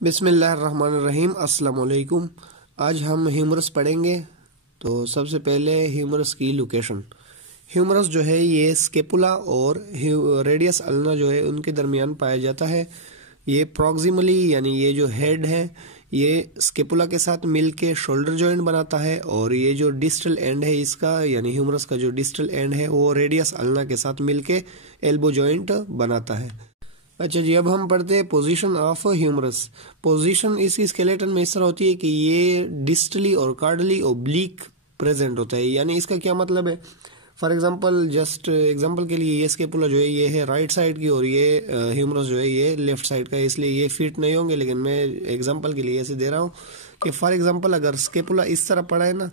बिस्मिल्लाहिर्रहमानिर्रहीम। अस्सलाम वालेकुम। आज हम ह्यूमरस पढ़ेंगे। तो सबसे पहले ह्यूमरस की लोकेशन। ह्यूमरस जो है ये स्केपुला और रेडियस अल्ना जो है उनके दरमियान पाया जाता है। ये प्रॉक्सिमली यानी ये जो हेड है ये स्केपुला के साथ मिलके शोल्डर जॉइंट बनाता है, और ये जो डिस्टल एंड है इसका यानी ह्यूमरस का जो डिस्टल एंड है वो रेडियस अल्ना के साथ मिलके एल्बो जॉइंट बनाता है। अच्छा जी, अब हम पढ़ते हैं पोजीशन ऑफ ह्यूमरस। पोजीशन इसकी स्केलेटन में इस तरह होती है कि ये डिस्टली और कार्डली ओब्लिक प्रेजेंट होता है। यानी इसका क्या मतलब है, फॉर एग्जांपल जस्ट एग्जांपल के लिए ये स्केपुला जो है ये है राइट साइड की और ये ह्यूमरस जो है ये लेफ्ट साइड का है, इसलिए ये फिट नहीं होंगे, लेकिन मैं एग्जांपल के लिए ऐसे दे रहा हूँ कि फॉर एग्जांपल अगर स्केपुला इस तरह पड़ा है ना,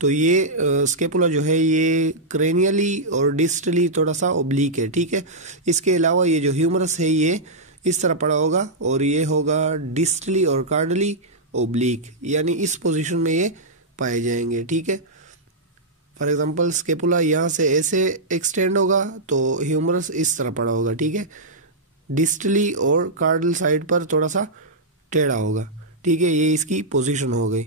तो ये स्केपुला जो है ये क्रेनियली और डिस्टली थोड़ा सा ओब्लिक है। ठीक है, इसके अलावा ये जो ह्यूमरस है ये इस तरह पड़ा होगा और ये होगा डिस्टली और कार्डली ओब्लिक, यानी इस पोजीशन में ये पाए जाएंगे। ठीक है, फॉर एग्जांपल स्केपुला यहाँ से ऐसे एक्सटेंड होगा तो ह्यूमरस इस तरह पड़ा होगा। ठीक है, डिस्टली और कार्डल साइड पर थोड़ा सा टेढ़ा होगा। ठीक है, ये इसकी पोजीशन हो गई।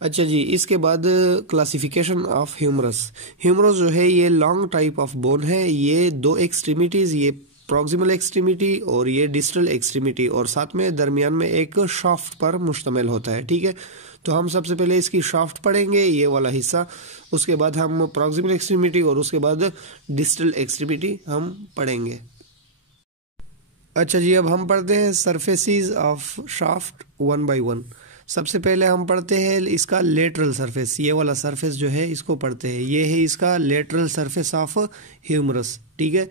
अच्छा जी, इसके बाद क्लासिफिकेशन ऑफ ह्यूमरस। ह्यूमरस जो है ये लॉन्ग टाइप ऑफ बोन है। ये दो एक्सट्रीमिटीज, ये प्रॉक्सिमल एक्सट्रीमिटी और ये डिस्टल एक्सट्रीमिटी, और साथ में दरमियान में एक शाफ्ट पर मुश्तमिल होता है। ठीक है, तो हम सबसे पहले इसकी शाफ्ट पढ़ेंगे, ये वाला हिस्सा, उसके बाद हम प्रॉक्सिमल एक्सट्रीमिटी और उसके बाद डिस्टल एक्सट्रीमिटी हम पढ़ेंगे। अच्छा जी, अब हम पढ़ते हैं surfaces of shaft one by one. सबसे पहले हम पढ़ते हैं इसका लेटरल सरफेस। ये वाला सरफेस जो है इसको पढ़ते हैं, ये है इसका लेटरल सरफेस ऑफ ह्यूमरस। ठीक है,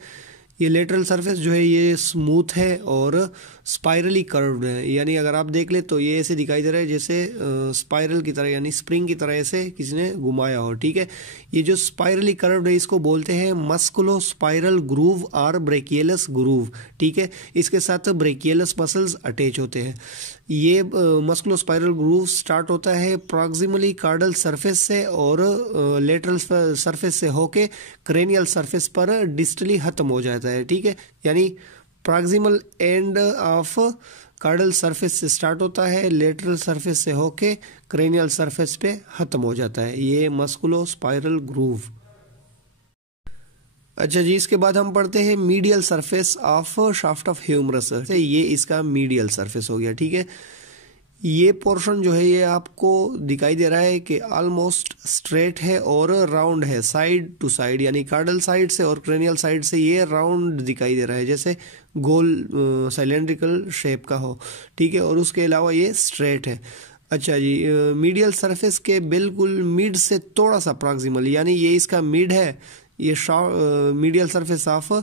ये लेटरल सरफेस जो है ये स्मूथ है और स्पाइरली कर्व्ड है। यानी अगर आप देख ले तो ये ऐसे दिखाई दे रहा है जैसे स्पाइरल की तरह, यानी स्प्रिंग की तरह ऐसे किसी ने घुमाया हो। ठीक है, ये जो स्पाइरली कर्व्ड है इसको बोलते हैं मस्कुलो स्पाइरल ग्रूव और ब्रेकियलस ग्रूव। ठीक है, इसके साथ ब्रेकियलस मसल्स अटैच होते हैं। ये मस्कुलो स्पाइरल ग्रूव स्टार्ट होता है प्रॉक्सिमली कार्डल सरफेस से और लेटरल सरफेस से होके क्रेनियल सरफेस पर डिस्टली खत्म हो जाता है। ठीक है, यानी प्रॉक्सिमल एंड ऑफ कार्डल सरफेस से स्टार्ट होता है, लेटरल सरफेस से होके क्रेनियल सरफेस पे खत्म हो जाता है। ये मस्कुलो स्पाइरल ग्रूव। अच्छा जी, इसके बाद हम पढ़ते हैं medial surface of shaft of humerus. ये इसका मीडियल सरफेस हो गया। ठीक है, ये पोर्शन जो है ये आपको दिखाई दे रहा है कि ऑलमोस्ट स्ट्रेट है और राउंड है साइड टू साइड, यानी कार्डल साइड से और क्रेनियल साइड से ये राउंड दिखाई दे रहा है जैसे गोल सिलेंड्रिकल शेप का हो। ठीक है, और उसके अलावा ये स्ट्रेट है। अच्छा जी, मीडियल सरफेस के बिल्कुल मिड से थोड़ा सा प्रॉक्सिमल, यानी ये इसका मिड है, ये मीडियल सरफेस ऑफ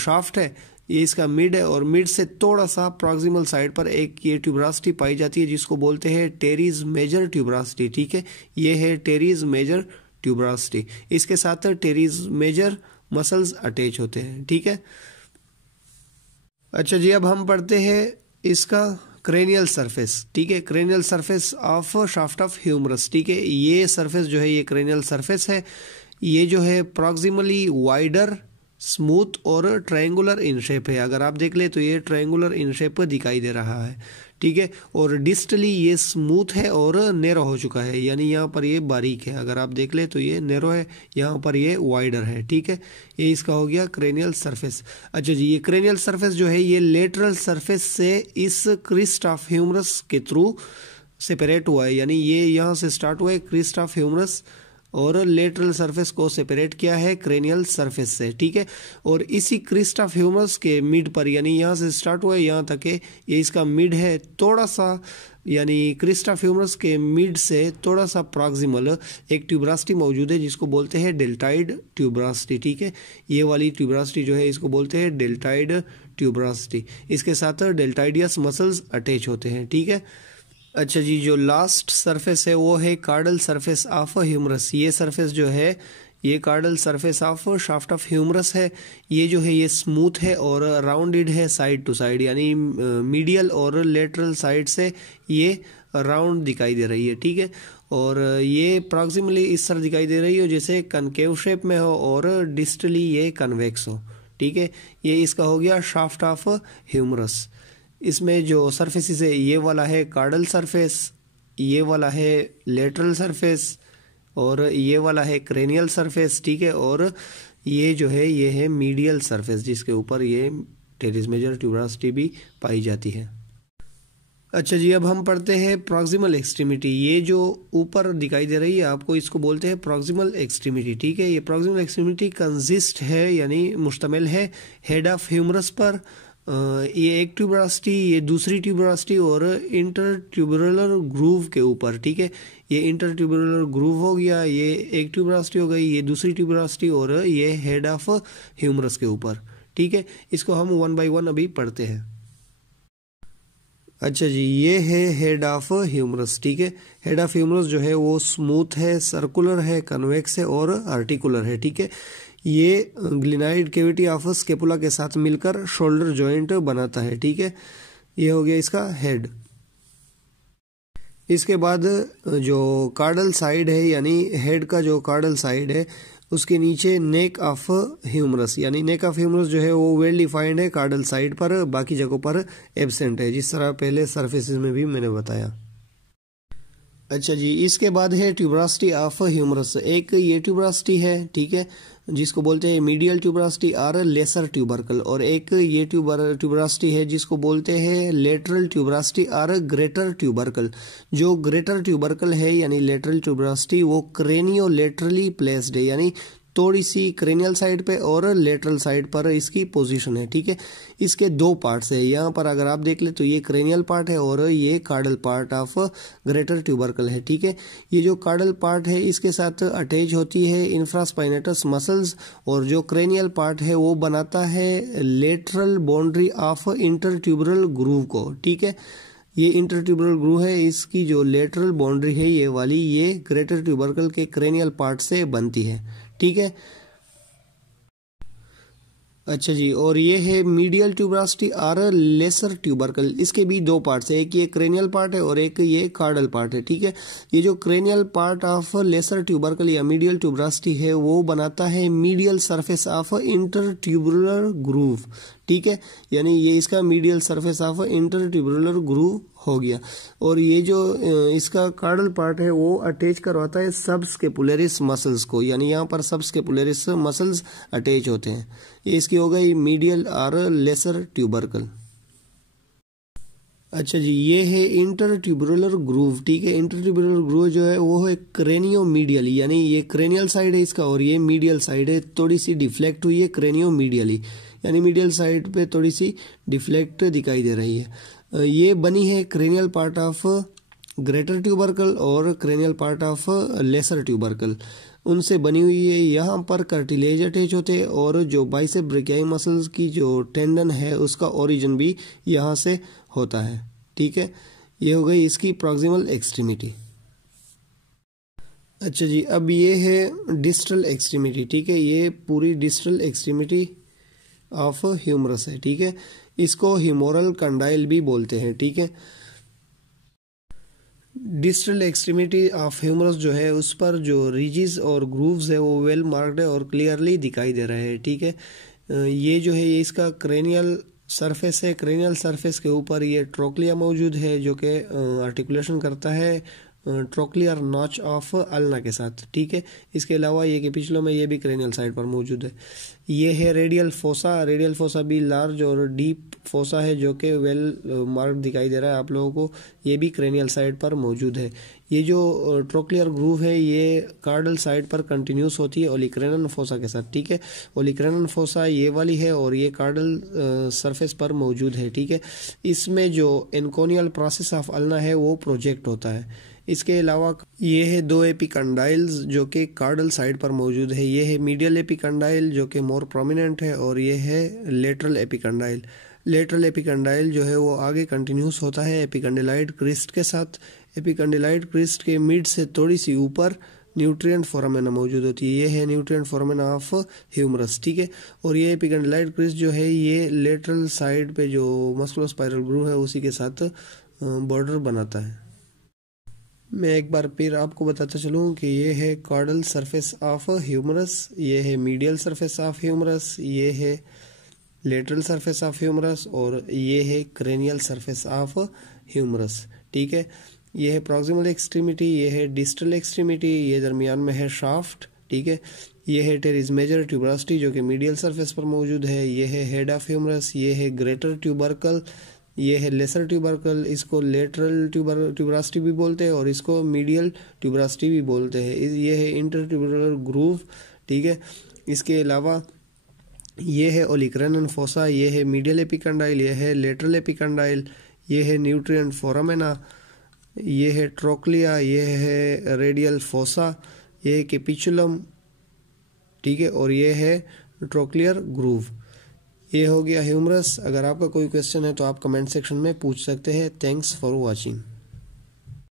शाफ्ट है, ये इसका मिड है, और मिड से थोड़ा सा प्रॉक्सिमल साइड पर एक ये ट्यूबरासिटी पाई जाती है जिसको बोलते हैं टेरीज मेजर ट्यूबरासिटी। ठीक है, ये है टेरीज मेजर ट्यूबरासिटी, इसके साथ टेरीज मेजर मसल्स अटैच होते हैं। ठीक है, अच्छा जी, अब हम पढ़ते हैं इसका क्रेनियल सरफेस। ठीक है, cranial surface of shaft of humerus. ठीक है, ये सरफेस जो है ये क्रेनियल सरफेस है। ये जो है प्रॉक्सिमली वाइडर, स्मूथ और ट्रायंगुलर इन शेप है। अगर आप देख ले तो ये ट्रायंगुलर इन शेप दिखाई दे रहा है। ठीक है, और डिस्टली ये स्मूथ है और नैरो हो चुका है, यानी यहाँ पर ये बारीक है। अगर आप देख ले तो ये नैरो है, यहाँ पर ये वाइडर है। ठीक है, ये इसका हो गया क्रेनियल सरफेस। अच्छा जी, ये क्रेनियल सरफेस जो है ये लेटरल सरफेस से इस क्रिस्ट ऑफ ह्यूमरस के थ्रू सेपरेट हुआ है, यानी ये यहाँ से स्टार्ट हुआ है क्रिस्ट ऑफ ह्यूमरस और लेटरल सरफेस को सेपरेट किया है क्रेनियल सरफेस से। ठीक है, और इसी क्रिस्ट ऑफ ह्यूमरस के मिड पर, यानी यहाँ से स्टार्ट हुआ है यहाँ तक है, ये इसका मिड है थोड़ा सा, यानी क्रिस्ट ऑफ ह्यूमरस के मिड से थोड़ा सा प्रॉक्सिमल एक ट्यूबरासिटी मौजूद है जिसको बोलते हैं डेल्टाइड ट्यूबरासिटी। ठीक है, ये वाली ट्यूबरासिटी जो है इसको बोलते हैं डेल्टाइड ट्यूबरासिटी, इसके साथ डेल्टाइडियस मसल्स अटैच होते हैं। ठीक है, अच्छा जी, जो लास्ट सरफेस है वो है कार्डल सरफेस ऑफ ह्यूमरस। ये सरफेस जो है ये caudal surface of shaft of humerus है। ये जो है ये स्मूथ है और राउंडेड है साइड टू साइड, यानी मीडियल और लेटरल साइड से ये राउंड दिखाई दे रही है। ठीक है, और ये प्रॉक्सिमली इस तरह दिखाई दे रही हो जैसे कनकेव शेप में हो और डिस्टली ये कन्वेक्स हो। ठीक है, ये इसका हो गया शाफ्ट ऑफ ह्यूमरस। इसमें जो सरफेसेस है ये वाला है कार्डल सरफेस, ये वाला है लेटरल सरफेस और ये वाला है क्रेनियल सरफेस, ठीक है। और ये जो है ये है मीडियल सरफेस जिसके ऊपर ये टेरेस मेजर ट्यूबरसिटी भी पाई जाती है। अच्छा जी, अब हम पढ़ते हैं प्रॉक्सिमल एक्सट्रीमिटी। ये जो ऊपर दिखाई दे रही है आपको, इसको बोलते हैं प्रॉक्सिमल एक्सट्रीमिटी, ठीक है। ये प्रॉक्सिमल एक्सट्रीमिटी कंसिस्ट है यानी मुश्तमिल है हेड ऑफ ह्यूमरस पर। ये एक ट्यूबरसिटी, ये दूसरी ट्यूबरसिटी और इंटर ट्यूबरल ग्रूव के ऊपर, ठीक है। ये इंटर ट्यूबरल ग्रूव हो गया, ये एक ट्यूबरसिटी हो गई, ये दूसरी ट्यूबरसिटी और ये हेड ऑफ ह्यूमरस के ऊपर, ठीक है। इसको हम 1 बाय 1 अभी पढ़ते हैं। अच्छा जी, ये है हेड ऑफ ह्यूमरस, ठीक है। हेड ऑफ ह्यूमरस जो है वो स्मूथ है, सर्कुलर है, कन्वेक्स है और आर्टिकुलर है, ठीक है। ये ग्लिनाइड कैविटी ऑफ स्केपुला के साथ मिलकर शोल्डर जॉइंट बनाता है, ठीक है। ये हो गया इसका हेड। इसके बाद जो कार्डल साइड है यानी हेड का जो कार्डल साइड है उसके नीचे नेक ऑफ ह्यूमरस, यानी नेक ऑफ ह्यूमरस जो है वो वेल डिफाइंड है कार्डल साइड पर, बाकी जगहों पर एब्सेंट है, जिस तरह पहले सरफेसेस में भी मैंने बताया। अच्छा जी, इसके बाद है ट्यूबरसिटी ऑफ ह्यूमरस। एक ये ट्यूबरसिटी है, ठीक है, जिसको बोलते हैं मीडियल ट्यूबरसिटी और लेसर ट्यूबरकल, और एक ये ट्यूबरसिटी है जिसको बोलते हैं लेटरल ट्यूबरसिटी और ग्रेटर ट्यूबरकल। जो ग्रेटर ट्यूबरकल है यानी लेटरल ट्यूबरसिटी वो क्रेनियो लेटरली प्लेस्ड है, यानी थोड़ी सी क्रेनियल साइड पे और लेटरल साइड पर इसकी पोजीशन है, ठीक है। इसके दो पार्ट्स है, यहाँ पर अगर आप देख ले तो ये क्रेनियल पार्ट है और ये कार्डल पार्ट ऑफ ग्रेटर ट्यूबरकल है, ठीक है। ये जो कार्डल पार्ट है इसके साथ अटैच होती है इंफ्रास्पाइनेटस मसल्स, और जो क्रेनियल पार्ट है वो बनाता है लेटरल बाउंड्री ऑफ इंटरट्यूबरल ग्रूव को, ठीक है। ये इंटरट्यूबरल ग्रूव है, इसकी जो लेटरल बाउंड्री है ये वाली, ये ग्रेटर ट्यूबरकल के क्रेनियल पार्ट से बनती है, ठीक है। अच्छा जी, और ये है मीडियल ट्यूबरसिटी और लेसर ट्यूबरकल। इसके भी दो पार्ट्स है, एक ये क्रेनियल पार्ट है और एक ये कार्डल पार्ट है, ठीक है। ये जो cranial part of lesser tubercle या मीडियल ट्यूबरसिटी है वो बनाता है मीडियल सरफेस ऑफ इंटरट्यूबुलर ग्रूव, ठीक है। यानी ये इसका मीडियल सरफेस ऑफ इंटरट्यूबुलर ग्रूव हो गया। और ये जो इसका कार्डल पार्ट है वो अटैच करवाता है सबस्केपुलरिस मसल्स को, यानी यहाँ पर सबस्केपुलरिस मसल्स अटैच होते हैं। ये इसकी हो गई मीडियल और लेसर ट्यूबरकल। अच्छा जी, ये है इंटरट्यूबुलर ग्रूव, ठीक है। इंटरट्यूबुलर ग्रूव जो है वो है क्रेनियो मीडियली, यानी ये क्रेनियल साइड है इसका और ये मीडियल साइड है, थोड़ी सी डिफ्लेक्ट हुई है क्रेनियो मीडियली, यानी मीडियल साइड पे थोड़ी सी डिफ्लेक्ट दिखाई दे रही है। ये बनी है cranial part of greater tubercle और cranial part of lesser tubercle, उनसे बनी हुई है। यहाँ पर कार्टिलेज अटैच होते हैं और जो बाइसेप ब्रेकियाई मसल्स की जो टेंडन है उसका ओरिजिन भी यहाँ से होता है, ठीक है। ये हो गई इसकी प्रॉक्सिमल एक्सट्रीमिटी। अच्छा जी, अब ये है डिस्टल एक्सट्रीमिटी, ठीक है। ये पूरी डिस्टल एक्सट्रीमिटी ऑफ ह्यूमरस है, ठीक है। इसको ह्यूमोरल कंडाइल भी बोलते हैं, ठीक है। डिस्टल एक्सट्रीमिटी ऑफ ह्यूमरस जो है उस पर जो रिजिस और ग्रूव्स है वो वेल मार्क्ड है और क्लियरली दिखाई दे रहे हैं, ठीक है। ये जो है ये इसका क्रेनियल सरफेस है, क्रेनियल सरफेस के ऊपर ये ट्रोक्लिया मौजूद है जो कि आर्टिकुलेशन करता है ट्रोक्लियर नॉच ऑफ अल्ना के साथ, ठीक है। इसके अलावा ये के पिछलों में ये भी क्रेनियल साइड पर मौजूद है। ये है रेडियल फोसा, रेडियल फोसा भी लार्ज और डीप फोसा है जो कि वेल मार्क दिखाई दे रहा है आप लोगों को, ये भी क्रेनियल साइड पर मौजूद है। ये जो ट्रोक्लियर ग्रूव है ये कार्डल साइड पर कंटिन्यूस होती है ओलिक्रेनन फोसा के साथ, ठीक है। ओलिक्रेनन फोसा ये वाली है और ये कार्डल सरफेस पर मौजूद है, ठीक है। इसमें जो एनकोनियल प्रोसेस ऑफ अल्ना है वो प्रोजेक्ट होता है। इसके अलावा ये है दो एपिकंडाइल्स जो कि कार्डल साइड पर मौजूद है। ये है मीडियल एपिकंडाइल जो कि मोर प्रोमिनेंट है और ये है लेटरल एपिकंडाइल। लेटरल एपिकंडाइल जो है वो आगे कंटिन्यूस होता है एपिकंडिलाइड क्रिस्ट के साथ। एपिकंडिलाइड क्रिस्ट के मिड से थोड़ी सी ऊपर न्यूट्रिएंट फोरामेना मौजूद होती है। ये है न्यूट्रिएंट फोरामेना ऑफ ह्यूमरस, ठीक है। और ये एपिकंडिलाइड क्रिस्ट जो है ये लेटरल साइड पे जो मस्कुलोस्पाइरल ग्रूव है उसी के साथ बॉर्डर बनाता है। मैं एक बार फिर आपको बताता चलूँ कि ये है कार्डल सरफेस ऑफ ह्यूमरस, ये है मीडियल सरफेस ऑफ ह्यूमरस, ये है लेटरल सरफेस ऑफ ह्यूमरस और ये है क्रेनियल सरफेस ऑफ ह्यूमरस। ठीक है, ये है प्रॉक्सिमल एक्सट्रीमिटी, ये है डिस्टल एक्सट्रीमिटी, ये दरमियान में है शाफ्ट। ठीक है, ये है टेरिस मेजर ट्यूबरासिटी जो कि मीडियल सरफेस पर मौजूद है, ये है हेड ऑफ ह्यूमरस, ये है ग्रेटर ट्यूबरकल, ये है लेसर ट्यूबरकल, इसको लेटरल ट्यूबरासिटी भी बोलते हैं और इसको मीडियल ट्यूबरासिटी भी बोलते हैं। ये है इंटरट्यूबरल ग्रूव। ठीक है, इसके अलावा ये है ओलिक्रैनन फोसा, ये है मीडियल एपिकंडाइल, ये है लेटरल एपिकंडाइल, ये है न्यूट्रिएंट फोरामेना, ये है ट्रोक्लिया, ये है रेडियल फोसा, ये है कैपिचुलम। ठीक है, और ये है ट्रोक्लियर ग्रूव। ये हो गया ह्यूमरस। अगर आपका कोई क्वेश्चन है तो आप कमेंट सेक्शन में पूछ सकते हैं। Thanks for watching.